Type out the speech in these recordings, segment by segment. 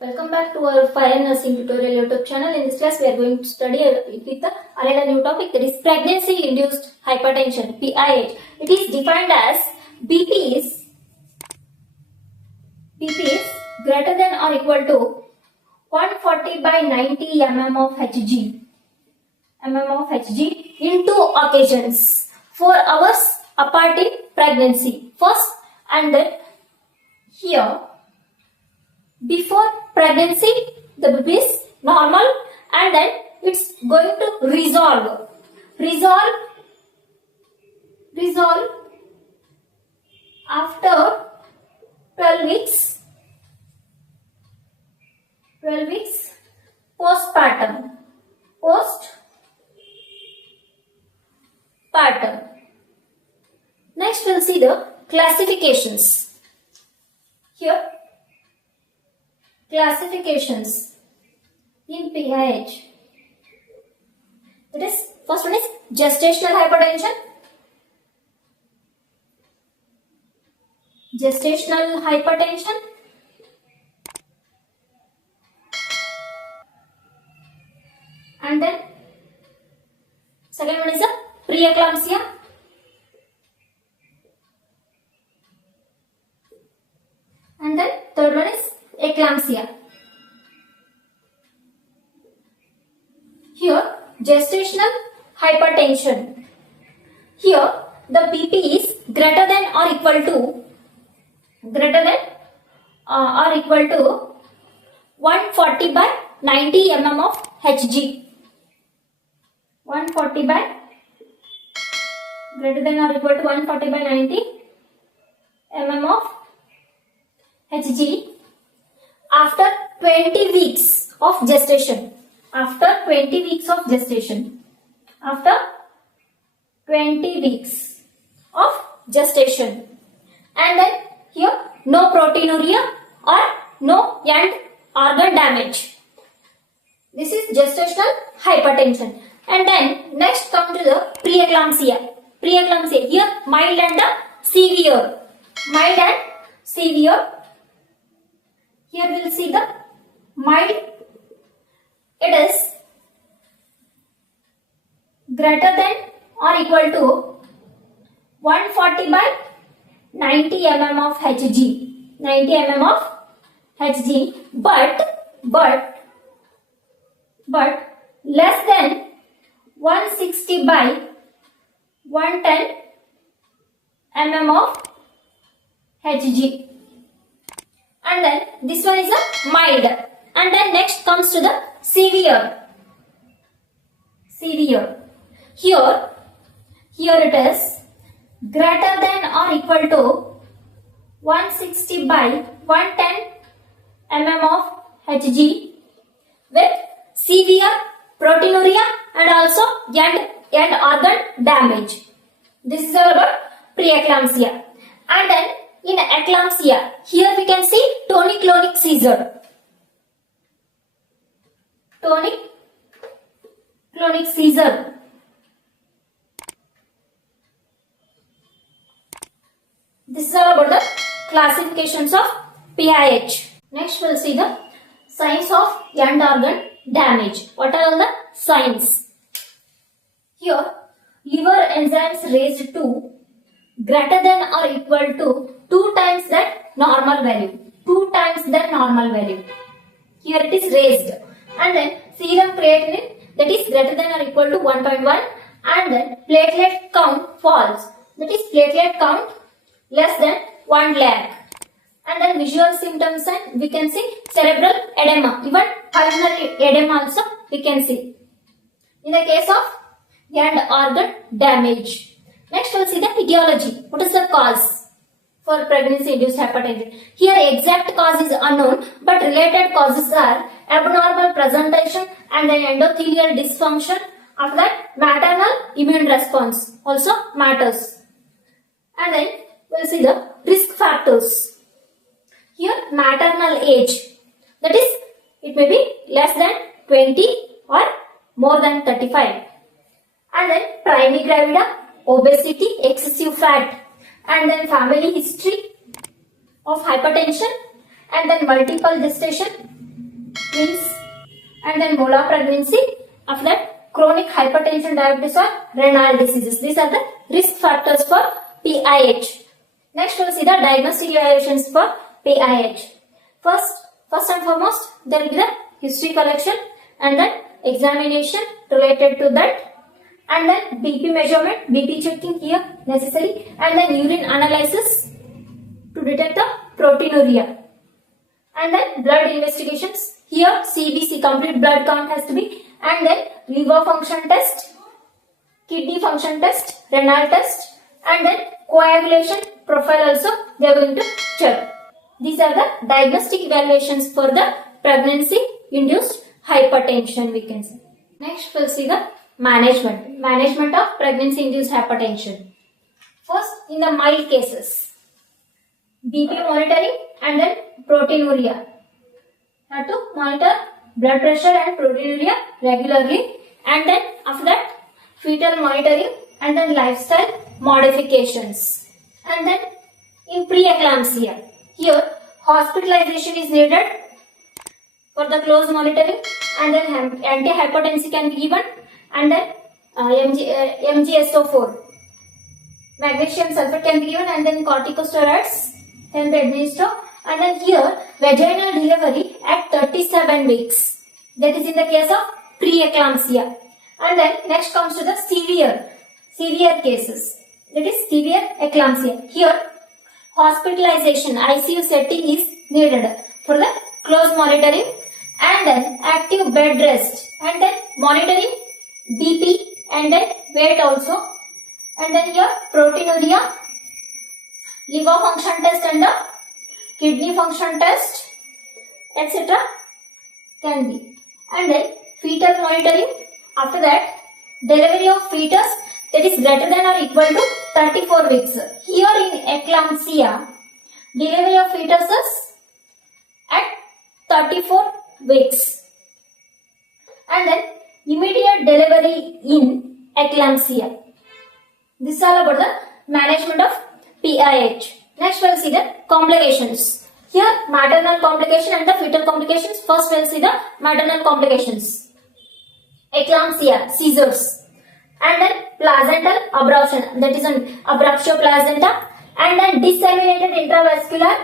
Welcome back to our Fire Nursing tutorial YouTube channel. In this class, we are going to study with another new topic, that is pregnancy-induced hypertension (PIH). It is defined as BP is greater than or equal to 140 by 90 mm of Hg in two occasions, 4 hours apart in pregnancy. First, and then here. Before pregnancy, the baby is normal, and then it's going to resolve after 12 weeks postpartum. Next, we'll see the classifications. Here, classifications in PIH. That is, first one is gestational hypertension. And then second one is a preeclampsia. And then third one is eclampsia. Here, gestational hypertension. Here, the BP is greater than or equal to 140 by 90 mm of Hg. 140 by greater than or equal to 140 by 90 mm of Hg. After 20 weeks of gestation. After 20 weeks of gestation. And then here, no proteinuria or no end organ damage. This is gestational hypertension. And then next come to the preeclampsia. Here, mild and severe. Here we will see the mild. It is greater than or equal to 140 by 90 mm of Hg. But less than 160 by 110 mm of Hg. And then this one is a mild. And then next comes to the severe. Here it is greater than or equal to 160 by 110 mm of Hg with severe proteinuria and also end organ damage. This is all about preeclampsia. And then in eclampsia, here we can see tonic-clonic seizure. This is all about the classifications of PIH. Next, we'll see the signs of end organ damage. What are all the signs? Here, liver enzymes raised to greater than or equal to 2 times that normal value. Here it is raised. And then serum creatinine, that is greater than or equal to 1.1. And then platelet count falls. That is platelet count less than 1 lakh. And then visual symptoms, and we can see cerebral edema. Even pulmonary edema also we can see. In the case of end organ damage. Next, we'll see the etiology. What is the cause for pregnancy-induced hypertension? Here, exact cause is unknown, but related causes are abnormal presentation and then endothelial dysfunction. After that, maternal immune response also matters. And then, we'll see the risk factors. Here, maternal age. That is, it may be less than 20 or more than 35. And then, primigravida, obesity, excessive fat, and then family history of hypertension, and then multiple gestation, twins, and then molar pregnancy. After that, chronic hypertension, diabetes or renal diseases. These are the risk factors for PIH. Next, we will see the diagnostic evaluations for PIH. First and foremost, there will be the history collection and then examination related to that, and then BP measurement, BP checking here necessary, and then urine analysis to detect the proteinuria, and then blood investigations. Here CBC, complete blood count has to be, and then liver function test, kidney function test, renal test, and then coagulation profile also they are going to check. These are the diagnostic evaluations for the pregnancy induced hypertension, we can say. Next we'll see the management of pregnancy induced hypertension. First, in the mild cases, BP monitoring and then proteinuria. Have to monitor blood pressure and proteinuria regularly, and then after that fetal monitoring and then lifestyle modifications. And then in preeclampsia, here hospitalization is needed for the close monitoring, and then antihypertensive can be given, and then MgSO4, magnesium sulfate can be given, and then corticosteroids can be administered. And then here vaginal delivery at 37 weeks, that is in the case of preeclampsia. And then next comes to the severe cases, that is severe eclampsia. Here hospitalization, ICU setting is needed for the close monitoring, and then active bed rest, and then monitoring BP and then weight also, and then here proteinuria, liver function test and the kidney function test, etc. can be. And then fetal monitoring. After that, delivery of fetus that is greater than or equal to 34 weeks. Here in eclampsia, delivery of fetuses at 34 weeks. And then immediate delivery in eclampsia. This is all about the management of PIH. Next we will see the complications. Here maternal complication and the fetal complications. First we will see the maternal complications. Eclampsia, seizures, and then placental abruption, that is an abruptio placenta, and then disseminated intravascular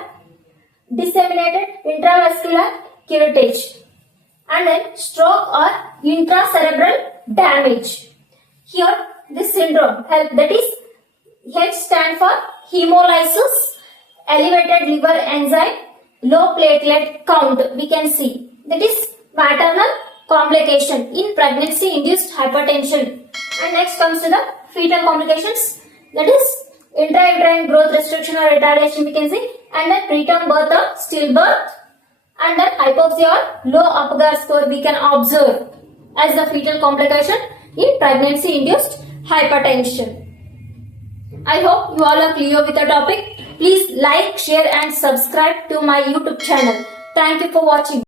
curettage, and then stroke or intracerebral damage. Here this syndrome, that is H stand for hemolysis, elevated liver enzyme, low platelet count, we can see. That is maternal complication in pregnancy induced hypertension. And next comes to the fetal complications, that is intrauterine growth restriction or retardation, we can see, and then preterm birth or stillbirth, and then hypoxia or low Apgar score we can observe as the fetal complication in pregnancy induced hypertension. I hope you all are clear with the topic. Please like, share and subscribe to my YouTube channel. Thank you for watching.